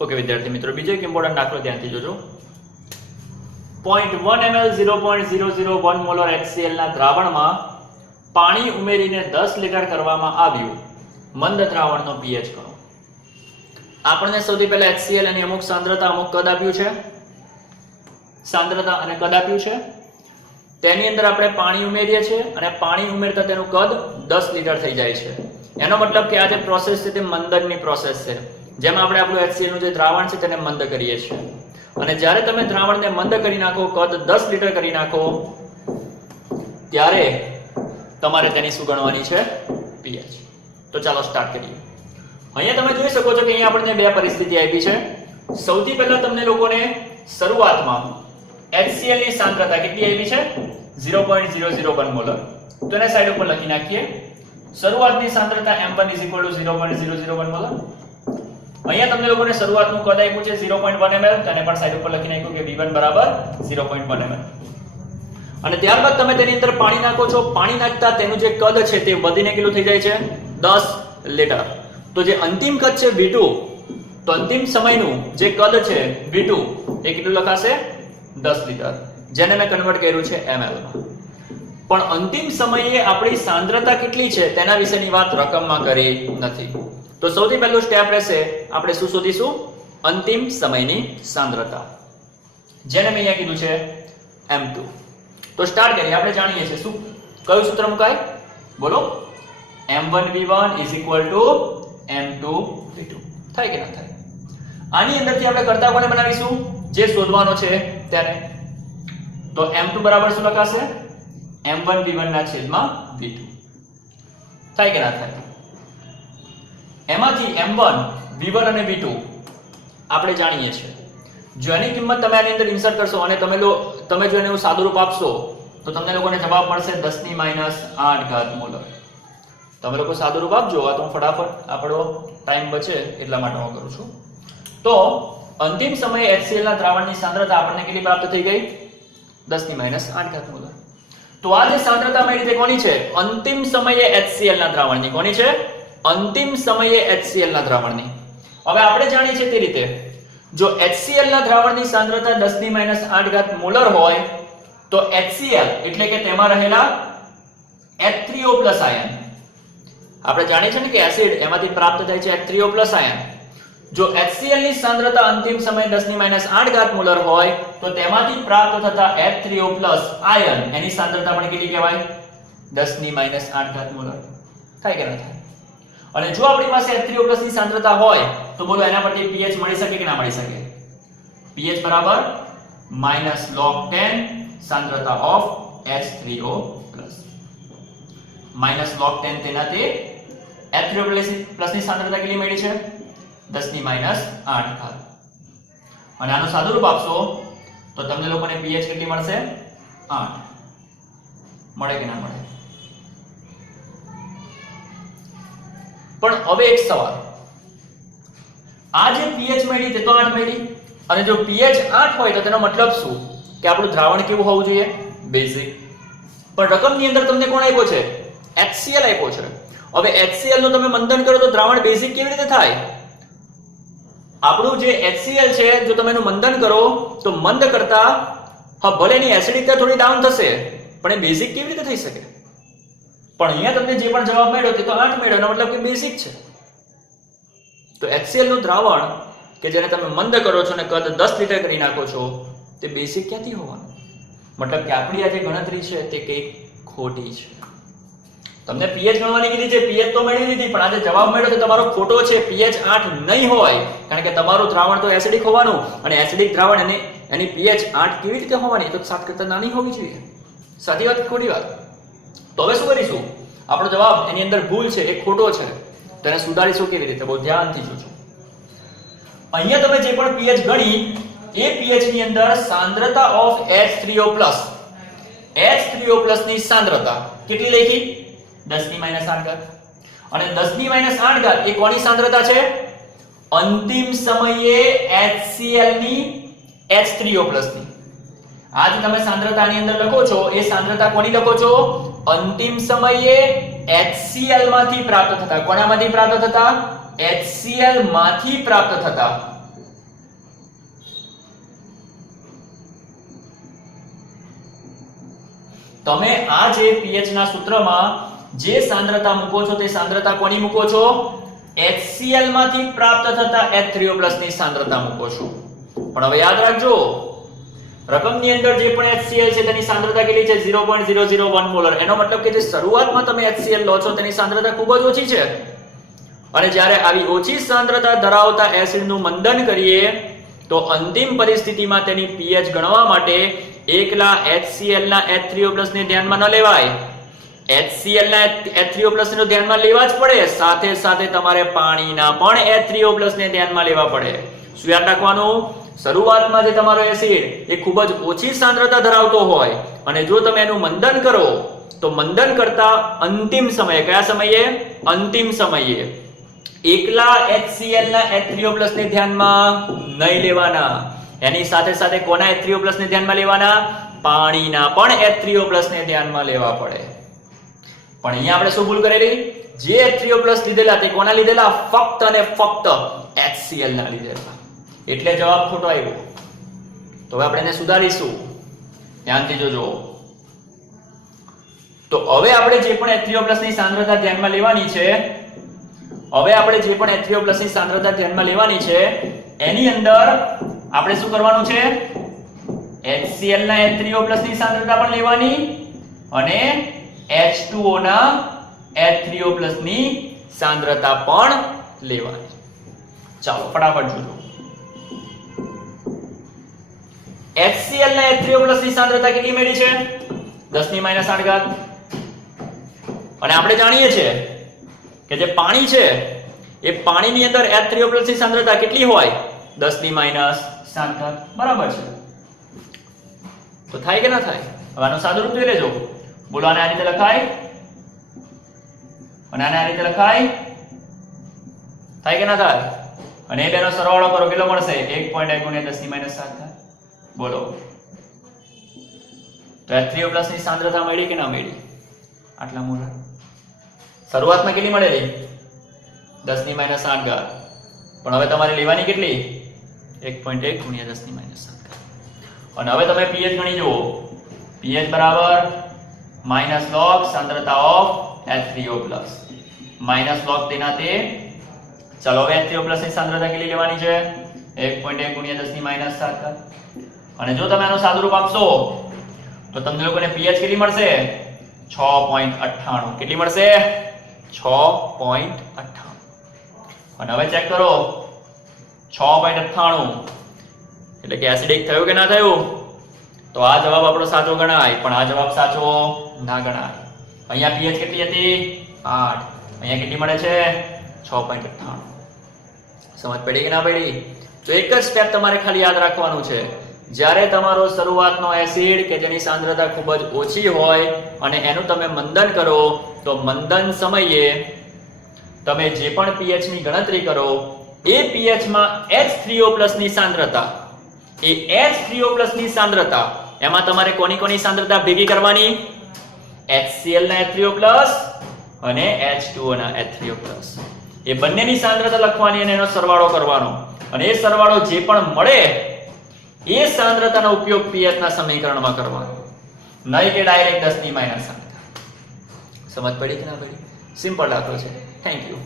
Okay વિદ્યાર્થી મિત્રો, બીજો એક ઇમ્પોર્ટન્ટ દાખલો ધ્યાનથી જોજો. 0.1 ml 0.001 મોલર HCl ના દ્રાવણમાં પાણી ઉમેરીને 10 લીટર કરવામાં આવ્યું. મંદ દ્રાવણનો pH કરો. આપણને સૌથી પહેલા HCl ની અમુક સાંદ્રતા અમુક કદ આપ્યું છે. સાંદ્રતા અને કદ આપ્યું છે. તેની અંદર આપણે પાણી ઉમેરીએ છીએ અને પાણી ઉમેરતા તેનું કદ 10 લીટર થઈ જાય છે. એનો મતલબ કે આ જે પ્રોસેસ છે તે મંદનની પ્રોસેસ છે. જેમાં આપણે આપણું HCl નું જે દ્રાવણ છે તેને મંદ કરીએ છીએ. અને જ્યારે તમે દ્રાવણને મંદ કરી નાખો, કદ 10 લીટર કરી નાખો, ત્યારે તમારે તેની શું ગણવાની છે? pH. તો ચાલો સ્ટાર્ટ કરીએ. અહીંયા તમે જોઈ શકો છો કે અહીંયા આપણને બે પરિસ્થિતિ આપી છે. સૌથી પહેલા તમને લોકોને શરૂઆતમાં HCl ની સાંદ્રતા કેટલી આપી છે? 0.001 મોલર. તો એને સાઈડ ઉપર લખી નાખીએ. શરૂઆતની સાંદ્રતા m1 0.001 મોલર. અહીંયા તમને લોકોને શરૂઆતનું કદ આપ્યું છે 0.1 ml, તેને પણ સાઈડ ઉપર લખી નાખ્યું કે v1 બરાબર 0.1 ml. અને ત્યારબાદ તમે તેની અંદર પાણી નાખો છો. પાણી નાખતા તેનું જે કદ છે તે વધીને કેટલું થઈ જાય છે? 10 લીટર. તો જે અંતિમ કદ છે v2, તો અંતિમ સમયનું જે કદ છે v2 એ કેટલું લખાશે? 10 લીટર, જેને મેં કન્વર્ટ કર્યું છે ml માં. પણ અંતિમ સમયે આપણી સાંદ્રતા કેટલી છે તેના વિશેની વાત રકમમાં કરી નથી. તો સૌથી પહેલું સ્ટેપ રહેશે, આપણે શું શોધીશું? અંતિમ સમયની સાંદ્રતા, જેને મેં અહીંયા કીધું છે m2. તો સ્ટાર્ટ કરીએ. આપણે જાણીએ છીએ શું કયું સૂત્ર મુકાય? બોલો. m1v1 m2v2. થાય કે ના થાય? આની અંદરથી આપણે કરતા કોને બનાવીશું? જે શોધવાનો છે તેને. તો m2 બરાબર શું લખાશે? m1v1 ના છેદમાં v2. થાય કે ના થાય? એમાંથી m1 v1 અને v2 આપણે જાણીએ છીએ. જો એની કિંમત તમે આની અંદર ઇન્સર્ટ કરશો અને તમે જો એને સાદું રૂપ આપશો તો તમને લોકોને જવાબ મળશે 10⁻8 મોલર. તમે લોકો સાદું રૂપ આપજો. આ તો હું ફટાફટ આપણો ટાઈમ બચે એટલા માટે હું કરું છું. તો અંતિમ સમયે HCl ના દ્રાવણની સાંદ્રતા આપણને કેટલી પ્રાપ્ત થઈ ગઈ? 10⁻8 મોલર. તો આ જે સાંદ્રતા મળી તે કોની છે? અંતિમ સમયે HCl ના દ્રાવણની. કોની છે? અંતિમ સમયે HCl ના દ્રાવણની. હવે આપણે જાણીએ છીએ તે રીતે, જો HCl ના દ્રાવણની સાંદ્રતા 10⁻8 મોલર હોય તો HCl એટલે કે તેમાં રહેલા H3O+ આયન, આપણે જાણીએ છીએ ને કે એસિડ એમાંથી પ્રાપ્ત થાય છે H3O+ આયન. જો HCl ની સાંદ્રતા અંતિમ સમયે 10⁻8 મોલર હોય તો તેમાંથી પ્રાપ્ત થતા H3O+ આયન એની સાંદ્રતા પણ કેટલી કહેવાય? 10⁻8 મોલર. થાય કે ના થાય? અને જો આપણી પાસે H3O+ ની સાંદ્રતા હોય તો બોલો એના પરથી pH મળી શકે કે ના મળી શકે? pH બરાબર -log10 સાંદ્રતા ઓફ H3O+. -log10 તેનાથી H3O+ ની સાંદ્રતા કેટલી મળી છે? 10⁻8. અને આનું સાદું રૂપ આપશો તો તમને લોકોને pH કેટલી મળશે? 8. મળે કે ના મળે? પણ હવે એક સવાલ, આ જે pH મળી તે તો 8 મળી, અને જો pH 8 હોય તો તેનો મતલબ શું? કે આપણું દ્રાવણ કેવું હોવું જોઈએ? બેઝિક. પણ રકમની અંદર તમને કોણ આપ્યો છે? HCl આપ્યો છે. હવે HCl નું તમે મંથન કરો તો દ્રાવણ બેઝિક કેવી રીતે થાય? આપણું જે HCl છે જો તમે એનું મંથન કરો તો મંદ કરતા ભલે એની એસિડિકતા થોડી ડાઉન થશે, પણ એ બેઝિક કેવી રીતે થઈ શકે? પણ અહીંયા તમને જે પણ જવાબ મળ્યો તે તો 8 મળ્યો, એનો મતલબ કે બેઝિક છે. તો HCl નું દ્રાવણ કે જેને તમે મંદ કરો છો અને કદ 10 લીટર કરી નાખો છો, તે બેઝિક ક્યાંથી હોવાનું? મતલબ કે આપણી આ જે ગણતરી છે તે કંઈક ખોટી છે. તમને pH ગણવાની કીધી છે, pH તો મેળવી દીધી, પણ આ જે જવાબ મળ્યો તે તમારો ખોટો છે. pH 8 નહીં હોય, કારણ કે તમારું દ્રાવણ તો એસિડિક હોવાનું, અને એસિડિક દ્રાવણ એની pH 8 કેવી રીતે હોવાની? તો 7 કરતા નાની હોવી જોઈએ. સાચી વાત કે ખોટી વાત? તો હવે શું કરીશું? આપણો જવાબ એની અંદર ભૂલ છે, એ ખોટો છે. તેને સુધારીશું કેવી રીતે? બહુ ધ્યાનથી જોજો. અહીંયા તમે જે પણ pH ગણી એ pH ની અંદર સાંદ્રતા ઓફ H3O+, H3O+ ની સાંદ્રતા કેટલી લખી? 10⁻8. અને 10⁻8 એ કોની સાંદ્રતા છે? અંતિમ સમયે HCl ની H3O+ ની. આ જે તમે સાંદ્રતાની અંદર લખો છો એ સાંદ્રતા કોની લખો છો? અંતિમ સમયે HCl માંથી પ્રાપ્ત થતા. કોનામાંથી પ્રાપ્ત થતા? HCl માંથી પ્રાપ્ત થતા તમે આ જે pH ના સૂત્રમાં જે સાંદ્રતા મૂકો છો તે સાંદ્રતા કોની મૂકો છો? HCl માંથી પ્રાપ્ત થતા H3O+ ની સાંદ્રતા મૂકો છો. પણ હવે યાદ રાખજો, રકમની અંદર જે પણ HCl છે તેની સાંદ્રતા કેટલી છે? 0.001 મોલર. એનો મતલબ કે જે શરૂઆતમાં તમે HCl લો છો તેની સાંદ્રતા ખૂબ જ ઓછી છે. અને જ્યારે આવી ઓછી સાંદ્રતા ધરાવતા એસિડનું મંદન કરીએ તો અંતિમ પરિસ્થિતિમાં તેની pH ગણવા માટે એકલા HCl ના H3O+ ને ધ્યાનમાં ન લેવાય. HCl ના H3O+ ને ધ્યાનમાં લેવા જ પડે, સાથે સાથે તમારે પાણીના પણ H3O+ ને ધ્યાનમાં લેવા પડે. શું યાદ રાખવાનું? શરૂઆતમાં જે તમારો એસિડ એ ખૂબ જ ઓછી સાંદ્રતા ધરાવતો હોય અને જો તમે એનું મંદન કરો તો મંદન કરતા અંતિમ સમયે, કયા સમયે? અંતિમ સમયે એકલા HCl ના H3O+ ને ધ્યાનમાં નહીં લેવાના, એની સાથે સાથે કોના H3O+ ને ધ્યાનમાં લેવાના? પાણીના પણ H3O+ ને ધ્યાનમાં લેવા પડે. પણ અહીંયા આપણે શું ભૂલ કરેલી? જે H3O+ લીધેલા તે કોના લીધેલા? ફક્ત અને ફક્ત HCl ના લીધેલા. એટલે જવાબ ખોટો આવ્યો. તો હવે આપણે એને સુધારીશું. ધ્યાનથી જોજો. તો હવે આપણે જે પણ H3O+ ની સાંદ્રતા ધ્યાનમાં લેવાની છે, એની અંદર આપણે શું કરવાનું છે? HCl ના H3O+ ની સાંદ્રતા પણ લેવાની અને H2O ના H3O+ ની સાંદ્રતા પણ લેવાની. ચાલો ફટાફટ જોજો. HCl ના H3O+ ની સાંદ્રતા કેટલી મળી છે? 10⁻8. અને આપણે જાણીએ છીએ કે જે પાણી છે એ પાણીની અંદર H3O+ ની સાંદ્રતા કેટલી હોય? 10⁻7. બરાબર છે. તો થાય કે ના થાય? હવે આનું સાદું રૂપ જોઈ લેજો. બોલો, આને આ રીતે લખાય અને આને આ રીતે લખાય. થાય કે ના થાય? અને એ બેનો સરવાળો કરો, કેટલો મળશે? 1.1 × 10⁻7. બોલો. તો H3O+ ની સાંદ્રતા મળી કે ના મળી? આટલા મોલર. શરૂઆતમાં કેટલી મળેલી? 10⁻8. પણ હવે તમારે લેવાની કેટલી? 1.1 × 10⁻7. અને હવે તમે pH ગણી જુઓ. pH બરાબર -log સાંદ્રતા ઓફ H3O+. -log તેના તે. ચલો હવે H3O+ ની સાંદ્રતા કેટલી લેવાની છે? 1.1 × 10⁻7. અને જો તમે આનું સાદું રૂપ આપશો તો તમને લોકોને pH કેટલી મળશે? 6.98. કેટલી મળશે? 6.98. અને હવે ચેક કરો. 6.98 એટલે કે એસિડિક થયું કે ના થયું? તો આ જવાબ આપણો સાચો ગણાય, પણ આ જવાબ સાચો ના ગણાય. અહીંયા pH કેટલી હતી? 8. અહીંયા કેટલી મળે છે? 6.98. સમજ પડી કે ના પડી? તો એક જ સ્ટેપ તમારે ખાલી યાદ રાખવાનું છે. જ્યારે તમારો શરૂઆતનો એસિડ કે જેની સાંદ્રતા ખૂબ જ ઓછી હોય અને એનું તમે મંદન કરો તો મંદન સમયે તમે જે પણ pH ની ગણતરી કરો એ pH માં H3O+ ની સાંદ્રતા, એ H3O+ ની સાંદ્રતા, એમાં તમારે કોની સાંદ્રતા ભેગી કરવાની? HCl ના H3O+ અને H2O ના H3O+. એ બંનેની સાંદ્રતા લખવાની અને એનો સરવાળો કરવાનો. અને એ સરવાળો જે પણ મળે એ સાંદ્રતાનો ઉપયોગ pH ના સમીકરણમાં કરવાનો, નહીં કે ડાયરેક્ટ 10⁻7. સમજ પડી કે ના પડી? સિમ્પલ દાખલો છે. Thank you.